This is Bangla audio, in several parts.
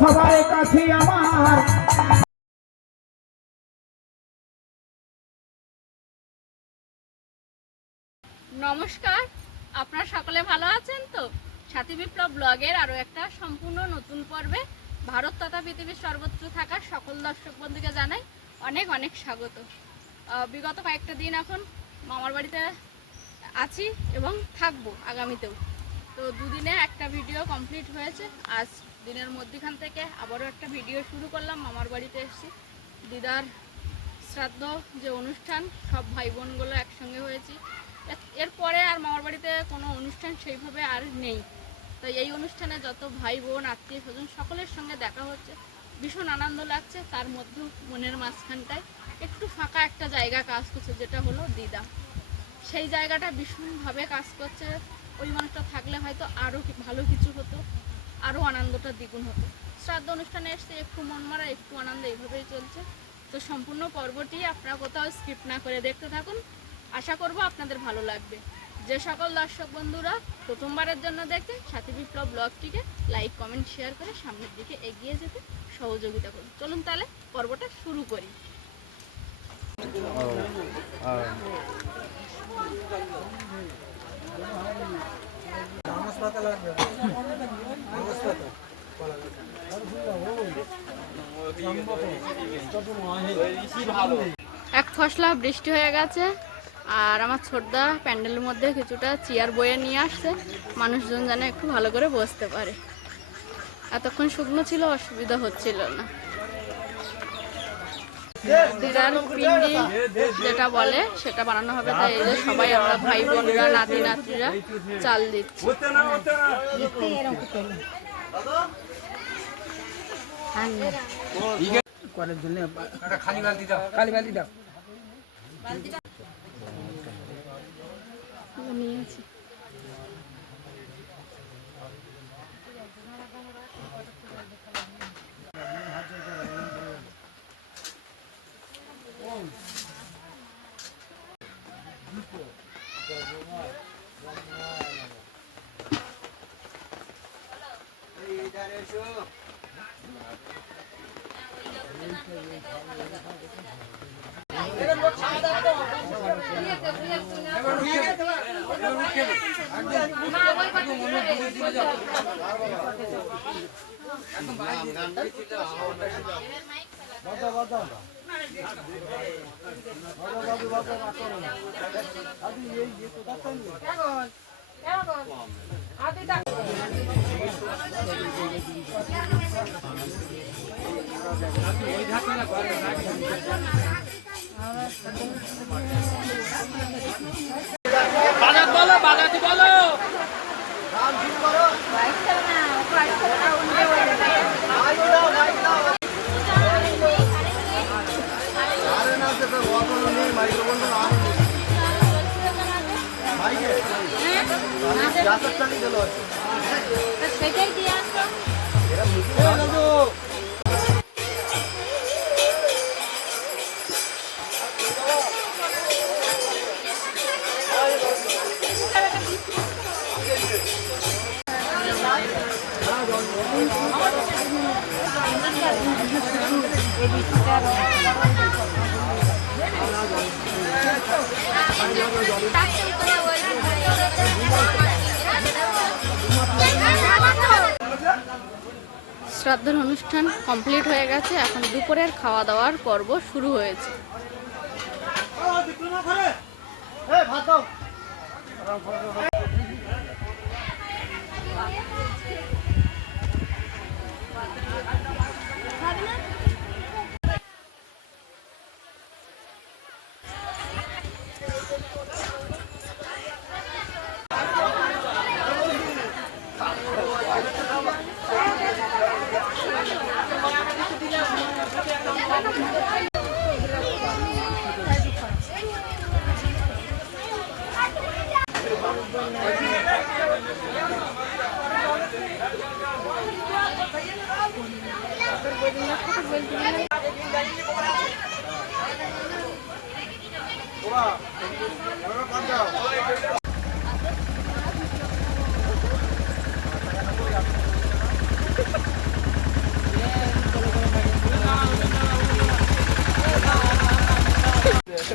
সবার কাছে আমার নমস্কার, আপনারা সকলে ভালো আছেন তো? সাথী বিপ্লব ব্লগের আরও একটা সম্পূর্ণ নতুন পর্বে ভারত তথা পৃথিবীর সর্বত্র থাকা সকল দর্শক বন্ধুকে জানাই অনেক অনেক স্বাগত। বিগত কয়েকটা দিন এখন মামার বাড়িতে আছি এবং থাকবো আগামীতেও। তো দুদিনে একটা ভিডিও কমপ্লিট হয়েছে। আজ দিনের মধ্যখান থেকে আবারও একটা ভিডিও শুরু করলাম। মামার বাড়িতে এসেছি, দিদার শ্রাদ্ধ যে অনুষ্ঠান, সব ভাই বোনগুলো একসঙ্গে হয়েছি। এরপরে আর মামার বাড়িতে কোনো অনুষ্ঠান সেইভাবে আর নেই। তো এই অনুষ্ঠানে যত ভাই বোন আত্মীয় স্বজন সকলের সঙ্গে দেখা হচ্ছে, ভীষণ আনন্দ লাগছে। তার মধ্যেও মনের মাঝখানটায় একটু ফাঁকা একটা জায়গা কাজ করছে, যেটা হলো দিদা। সেই জায়গাটা ভীষণভাবে কাজ করছে। ওই মানুষটা থাকলে হয়তো আরও ভালো কিছু হতো, আরও আনন্দটা দ্বিগুণ হতো। শ্রাদ্ধ অনুষ্ঠানে এসে একটু মন মারা, একটু আনন্দ, এইভাবেই চলছে। তো সম্পূর্ণ পর্বটি আপনারা কোথাও স্কিপ না করে দেখতে থাকুন। আশা করব আপনাদের ভালো লাগবে। যে সকল দর্শক বন্ধুরা প্রথমবারের জন্য দেখছেন, সাথী বিপ্লব ব্লগটিকে লাইক কমেন্ট শেয়ার করে সামনের দিকে এগিয়ে যেতে সহযোগিতা করুন। চলুন তাহলে পর্বটা শুরু করি। এক ফসলা বৃষ্টি হয়ে গেছে, আর আমার ছোটদা প্যান্ডেলের মধ্যে কিছুটা চেয়ার বয়ে নিয়ে আসছে, মানুষজন যেন একটু ভালো করে বসতে পারে। এতক্ষণ শুকনো ছিল, অসুবিধা হচ্ছিল না। দিদার পিন্ডি যেটা বলে সেটা বানানো হবে, তাই এই যে সবাই আমরা ভাই বোনরা নাতি নাতিরা চাল দিচ্ছি। খালি বালতি দাও, খালি বালতি দাও। নিয়েছি বাজাতে বলো। সেটাই দিয়ে আসো। শ্রাদ্ধের অনুষ্ঠান কমপ্লিট হয়ে গেছে, এখন দুপুরের খাওয়া দাওয়ার পর্ব শুরু হয়েছে।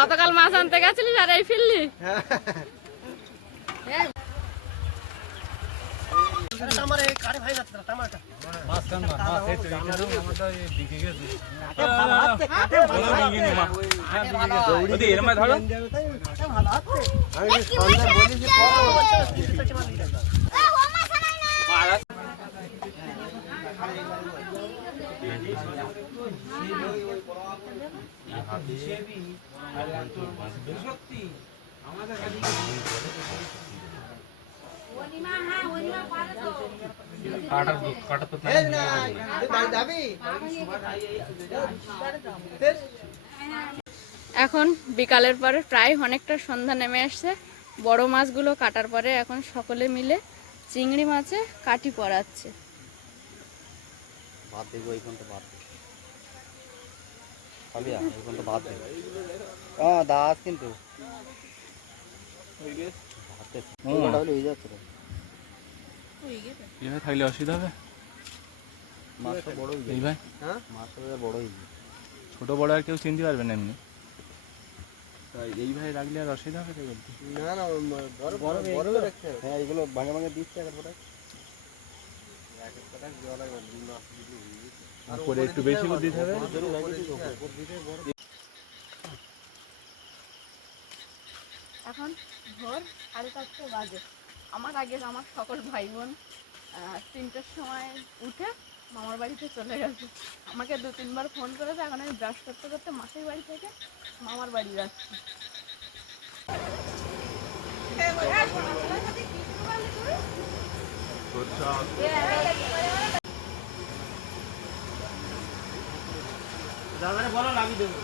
গতকাল মাছ আনতে গেছিলিস আর এই ফিরলি? এখন বিকালের পরে প্রায় অনেকটা সন্ধ্যা নেমে আসছে। বড় মাছগুলো কাটার পরে এখন সকলে মিলে চিংড়ি মাছে কাটি পরাচ্ছে। ভাত দেবো এইখানটা ভাত খাবি এইখানটা ভাত দেবো দাঁত কিন্তু হয়ে যাচ্ছে থাকলে অসুবিধা হবে। মাছটা বড় হয়ে এই ভাই হ্যাঁ মাছটা বড় হয়ে যায় ছোট বড় আর কেউ চিনতে পারবে না এমনি। তাই এই ভাই রাখলে আর অসুবিধা হবে তো বলতে? না না বড় বড় বড় রাখতে হবে। হ্যাঁ এগুলো ভাঙে ভাঙে দিচ্ছে একবারে উপরে একটু বেশি করে দিতে হবে। এখন ভোর 4:30 বাজে। আমার আগে আমার সকল ভাই বোন 3টার সময় উঠে মামার বাড়িতে চলে গেছে। আমাকে 2-3 বার ফোন করেছে। এখন আমি ব্রাশ করতে করতে মাসির বাড়ি থেকে মামার বাড়ি যাচ্ছি। বলো লাগি দেবো।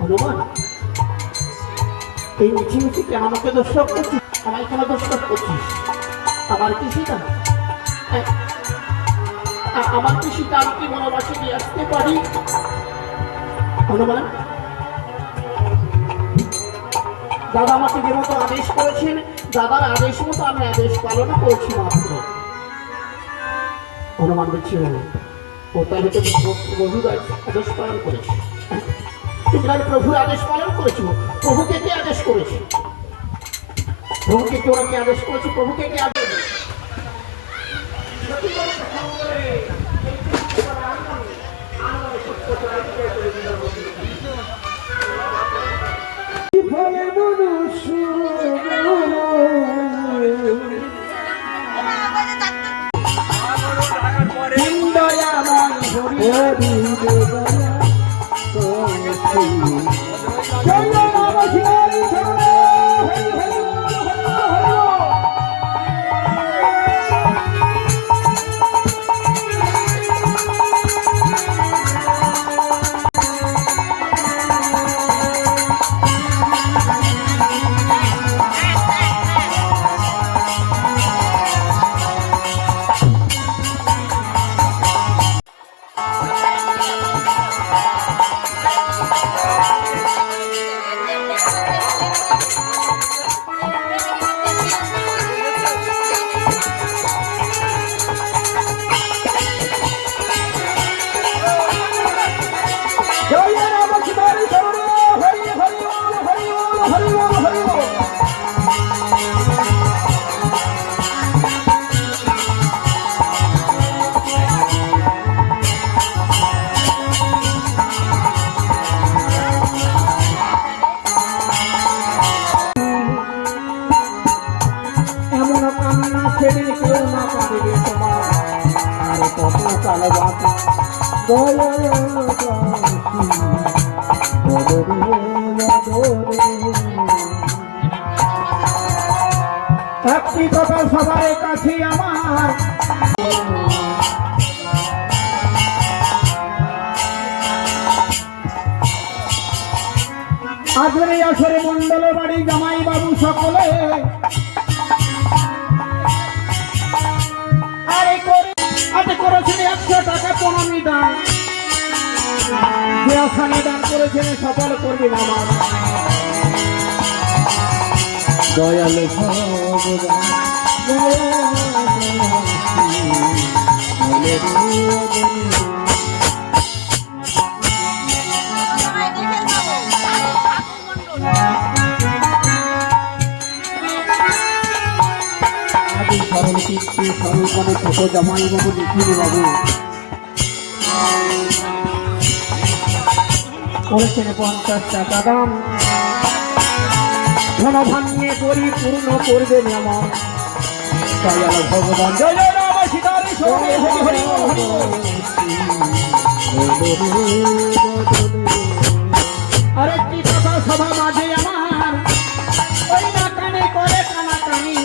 হনুমান এই মিছিমিছি কেন আমাকে দোষারোপ করছিস? আমায় কেন দোষারোপ করছিস? আমার কিছুই না, আমার কি সীতাকে বনবাসে নিয়ে আসতে পারি? হনুমান, দাদা আমাকে যে মতো আদেশ করেছেন, দাদার আদেশ মতো আমি আদেশ পালন করছি মাত্র। হনুমান বলছি ও তাহলে তো প্রভুর আদেশ পালন করেছে। তুমি প্রভুর আদেশ পালন করেছো? প্রভুকে কে আদেশ করেছে? প্রভুকে কে ওরা কে আদেশ করেছে? প্রভুকে কে আদেশ? একটি কথা সবার কাছে আমার, আজকের এই আসরে মন্ডল বাড়ি জামাই বাবু সকলে আরে করেছেন 100 টাকা প্রণামী দান। যে আসানি দান করেছেন সফল করবেন আমার দয়াল সরল চিত্তে সরল মনে ছোট জামাই বাবু দেখিনি বাবু করেছেন 50 টাকা দাম। ধনভান্যে পরিপূর্ণ করবেন আমার দয়াল ভগবান। জয় জয় রাম সীতারি হরি হরি হরি। আরেকটি কথা সভা মাঝে আমার ওই না কানে করে কানাকানি।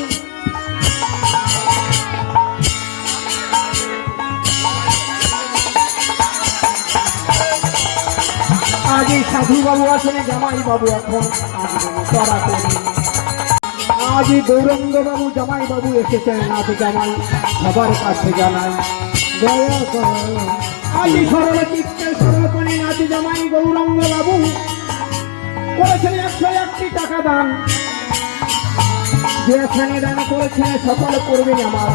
আজ এই সাধু বাবু আসলে জামাই বাবু এখন আজ গৌরঙ্গ বাবু জামাই বাবু এসেছেন। আজ জামাই সবার কাছে জানাই আজ সরল চিত্তে সরলপণে আজ জামাই গৌরঙ্গ বাবু করেছেন 101 টাকা দান। যে এখানে দান করেছেন সফল করবেন আমার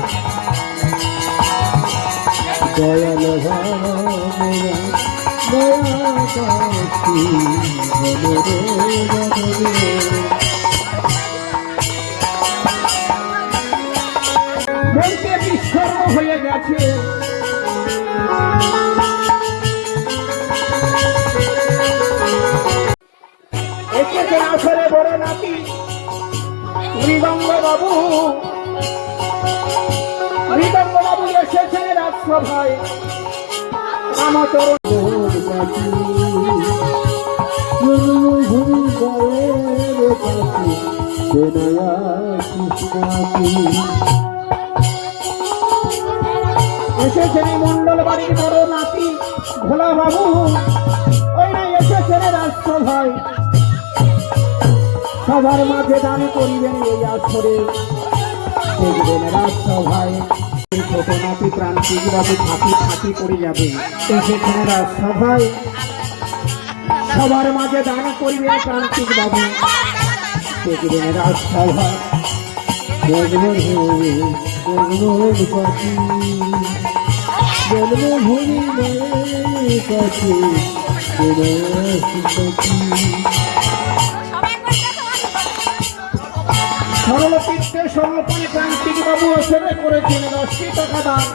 দয়াল মনকে বিস্মর্ণ হয়ে গেছে। এসেছেন আসরে বড় নাতি মৃদঙ্গ বাবু। মৃদঙ্গ বাবু এসেছেন রাজসভায় রামচরণ এসেছেন মন্ডল বাড়ির বড় নাতি ভোলা বাবু। ওই না এসেছেন রাজসভায় সবার মাঝে দান করিবেন এই আসরে দেখবেন রাজসভায় ছোট নাতি প্রান্তিক বাবু ফাঁকি পড়ে যাবে সেখানে সবাই সবার মাঝে দান করবে প্রান্তিক বাবু দেখবেন রাজসভা জন্মভূমি কাছে সরল চিত্তে সর্বপণে প্রান্তিক বাবু অসরে করেছেন 10টি টাকা দান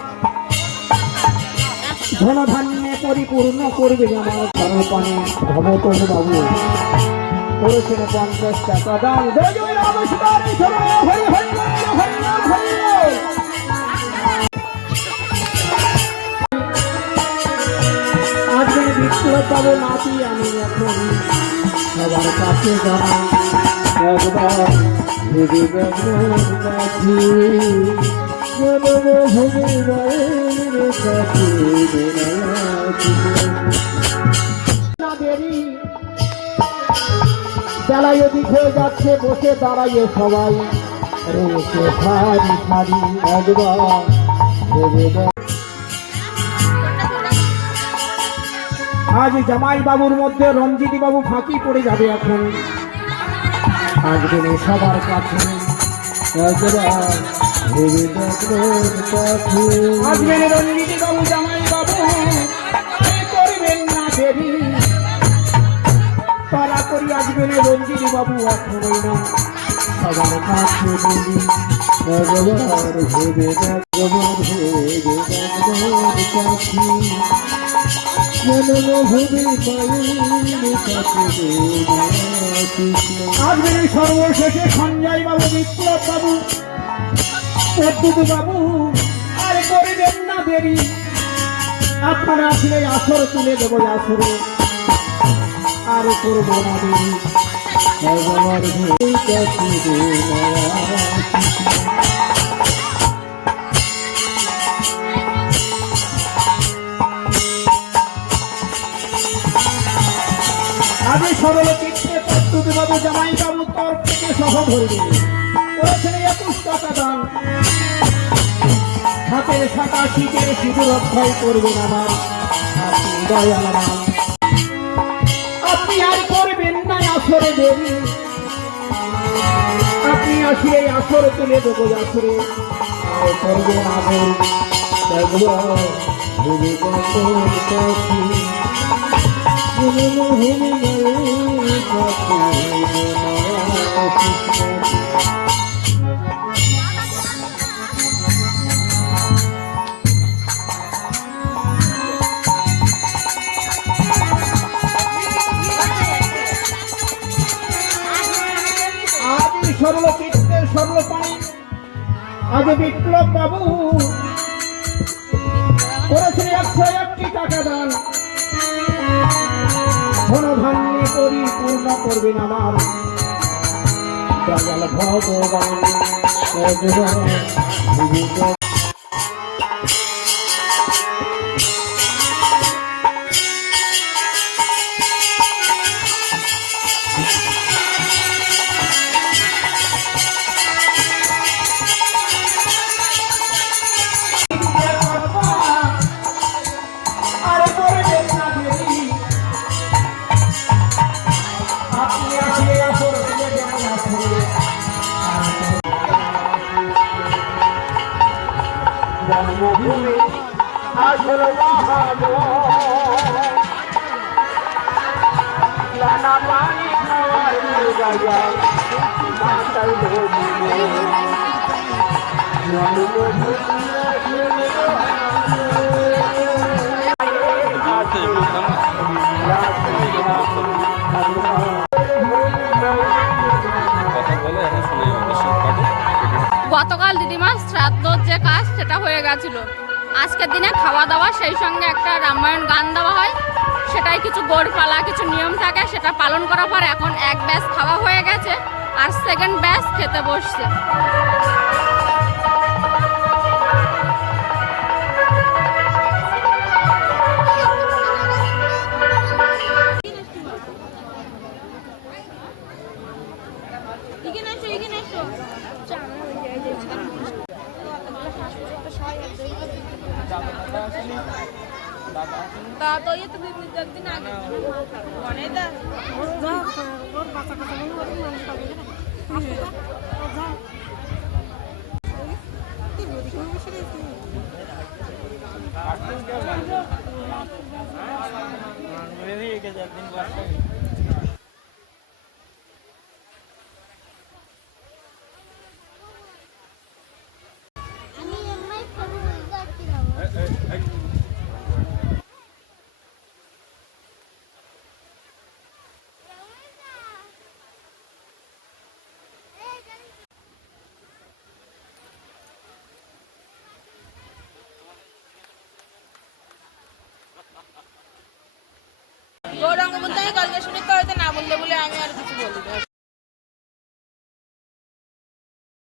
ধনধান্যে পরিপূর্ণ করবে আমার সর্বপণে ভবতোষ বাবু করেছেন 50 টাকা দান জয় জয় রাম সীতার শরণ হরি হরি হরি রাম হরি আজকে বিপ্লব বাবু নাতি আমি এখন সবার কাছে জানাই একবার ভেবে বেলায় অধিক হয়ে যাচ্ছে বসে দাঁড়াইয়ে সবাই রয়েছে সারি সারি একবার ভেবে আজ জামাই বাবুর মধ্যে রঞ্জিনী বাবু ফাঁকি পড়ে যাবে এখন আসবেন সবার কাছে আসবেন রঞ্জিনী বাবু জামাই বাবু করবেন না দেরি তারা করি আসবেন রঞ্জিনী বাবু এখনই না সবার কাছে বলি ভেবে আসবেন সর্বশেষে সঞ্জয় বাবু বিপ্লব বাবু পদ্মু বাবু আর করবেন না দেরি আপনারা আসলে আসর তুলে দেবো আসরে আর করবো না দেরি আগে সরল চিত্তে পদ্মু বাবু জামাই বাবু তরফ থেকে সহ ধরবে করেছেন 21 টাকা দান হাতের ছাতা শীতের সিঁদুর অক্ষয় করবেন আমার আপনি দয়াল রাম আপনি আর করবেন না আসরে দেরি আপনি আসলে আসর তুলে দেবো আসরে আর করবেন আদর সরল চিত্তের সর্বপাণি আজ বিপ্লব বাবু করেছেন 101টি টাকা দান ধনধান্যে পরিপূর্ণ করবেন আমার দয়াল ভগবান জন্মভূমি আসল মহাব নানা পানি খাওয়ার জায়গা মাতাল গতকাল দিদিমার শ্রাদ্ধর যে কাজ সেটা হয়ে গেছিল আজকের দিনে খাওয়া দাওয়া সেই সঙ্গে একটা রামায়ণ গান দেওয়া হয় সেটাই কিছু গোড়পালা কিছু নিয়ম থাকে সেটা পালন করার পর এখন এক ব্যাচ খাওয়া হয়ে গেছে আর সেকেন্ড ব্যাচ খেতে বসছে এখানে এসো তো এই তো একদিন আগে আমি এমআই প্রভু বলতে যাচ্ছিলাম। গৌরাঙ্গ